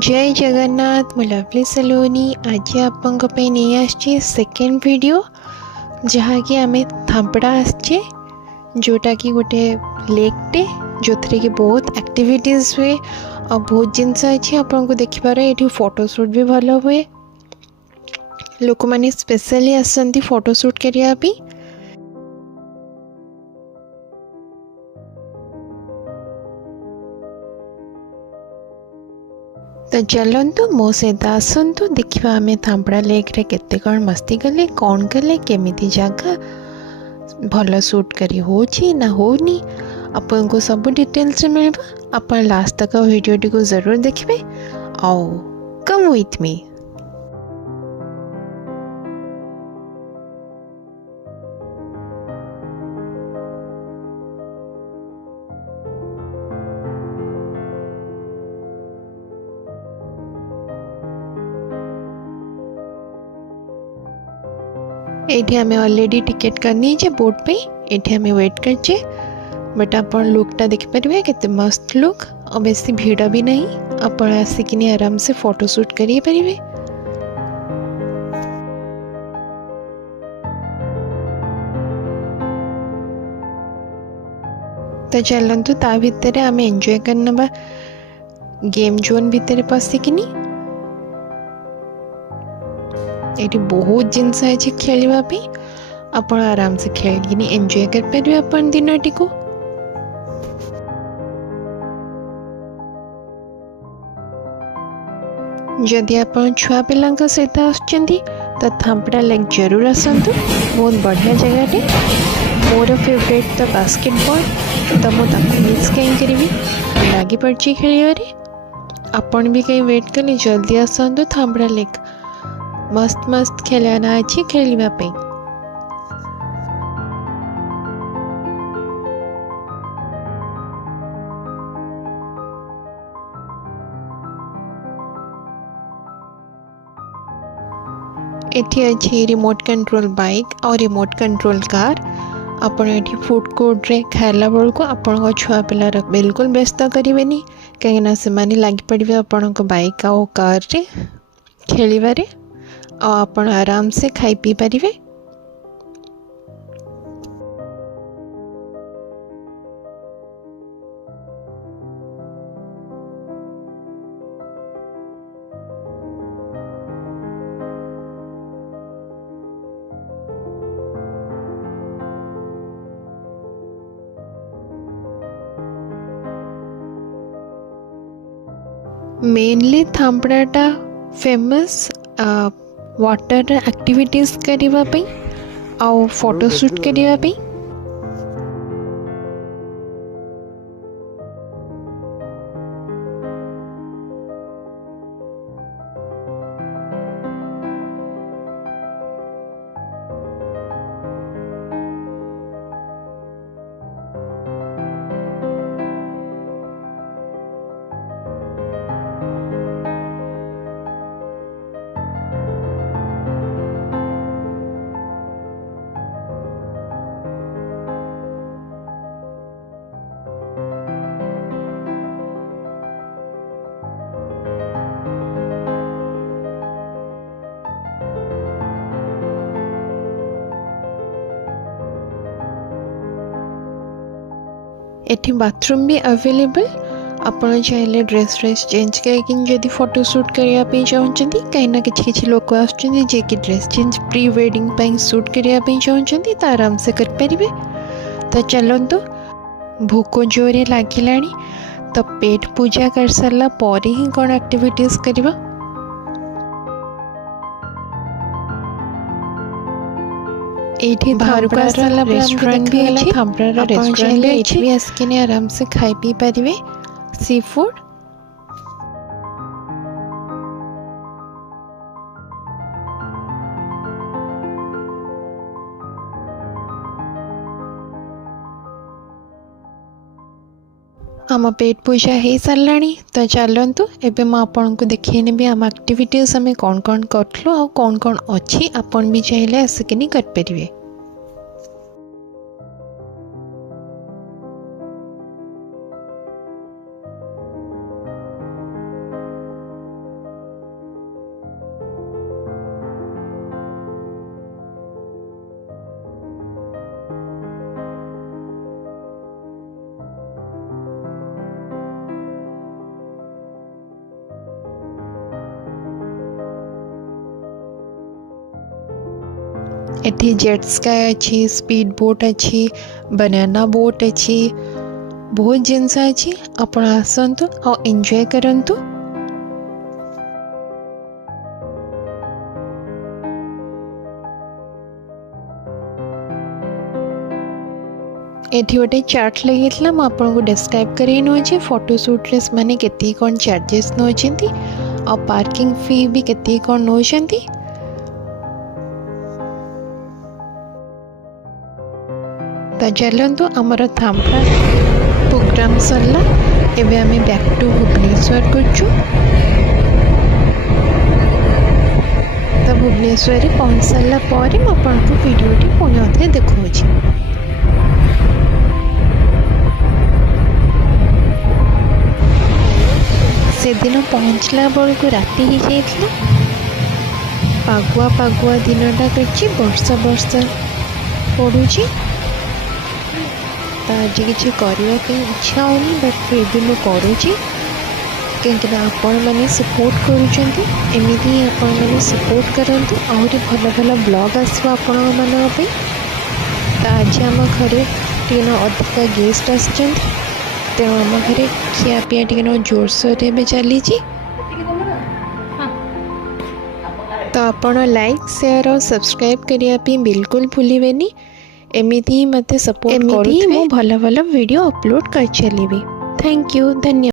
जय जगन्नाथ मु लवली सलोनी आज आपंक नहीं आसचे सेकेंड वीडियो जहाँकि आम थांपड़ा आसचे जोटा कि गोटे लेकटे जो थे कि बहुत एक्टिविटीज हुए और बहुत जिनस अच्छी आपको देखिपार ये फोटोशूट भी भल हुए लोक मैंने स्पेशली आसती फोटोशूट करने। तो चलतु मो सहित आसतु देखा आम थांपड़ा लेक रे केते कौन मस्ती कले कौन कले केमिति जगह भल शूट करी होची ना होनी अपन को सब डिटेल्स मिलबा। अपन लास्ट तक वीडियो टी को जरूर देखिए आओ कम विथ मी। ये आम ऑलरेडी टिकेट करनी है बोट पे ये आम वेट करचे बट आप लुकटा देखिपारे केते मस्त लुक और बेसी भीड़ भी नहीं आप आसिकिनी आराम से फोटोशूट करें। तो चलतु ता भितर आम एंजॉय करना गेम जोन भितर पशिकिनी ये बहुत जिनस अच्छे खेलवाई आप आराम से खेल एंजॉय कर अपन दिन टी को। जदि आप छुआ पिला सहित तो थांपड़ा लेक जरूर आसतु बहुत बढ़िया जगह मोर फेवरेट तो बास्केटबॉल तो मुझे मिस कहीं करी लगी पड़ी खेल आपन भी कहीं वेट कले जल्दी आसतु थांपड़ा लेक मस्त मस्त खेलना अच्छी खेलवाई। एठी अच्छी रिमोट कंट्रोल बाइक और रिमोट कंट्रोल कार आपण एठी फूड कोर्ट रे खाइला बेल को आपण छुआ पिलार बिल्कुल व्यस्त करेंगे कहीं से लगी पड़े आपण बाइक आ कार रे खेलिबारे आपण आराम से खाई पी पारिबे। मेनली थांपड़ाटा फेमस वाटर एक्टिविटीज करने आउ फोटोशूट करने। एठी बाथरूम भी अवेलेबल आपण चाहिए ड्रेस चेंज करके फोटोशूट करने चाहते कहीं किसी लोक आसुच्च कि dress change pre wedding shoot करने चाहते तो आराम से करें। तो चलतु भोक जोरे लगिला तो पेट पूजा कर सारा पर ही कौन एक्टिविटीज करवा। एठी बाहर को आसला रेस्टोरेंट भी है थांपड़ा रेस्टोरेंट एठी भी आसकिने आराम से खाई पी पारिबे सी फूड। आम पेट पूजा हो सारा तो चलतु एवं मुझे देखने भी आम एक्टिविटीज आम कौन कौन करूँ आ कौन कौन अच्छी आपन भी चाहिए आसिकिनी करें। एठी जेट स्काई अच्छी, स्पीड बोट अच्छी, बनाना बोट अच्छी, बहुत जिनस अच्छी। आपण आसतु और एंजॉय करंतु। एठी गोटे चार्ट लगी था मुझे डिस्क्राइब कर नौचे फोटोशूट माने केती कौन चार्जेस नौचंती और पार्किंग फी भी केती कौन नौचंती। तो चलतु आमर थाम्पा प्रोग्राम सरला। एबे आमे बैक टू भुवनेश्वर करछु। तो भुवनेश्वर पहुँच सारा पर मुझे वीडियो पुणी अधे देखा। से दिन पहुँचला बेलू राति ही जाइए। पागुआ पागुआ दिनटा कर वर्षा वर्षा पड़ुची। तो आज किसी करने इच्छा होनी बट फिर भी मुझे करुँची कहीं आपण मैंने सपोर्ट करमती आपण मैंने सपोर्ट करंतु आहरी भल भल ब्लॉग आसो आपण मानी। तो आज आम घरे टे अधिका गेस्ट आम घरे खियापिया टे जोरसोर में चली। तो आपण लाइक शेयर और सब्सक्राइब करने बिल्कुल भूलिबेनी। एमिती ही मते सपोर्ट करूँ, भल भल वीडियो अपलोड कर चलिए। थैंक यू, धन्यवाद।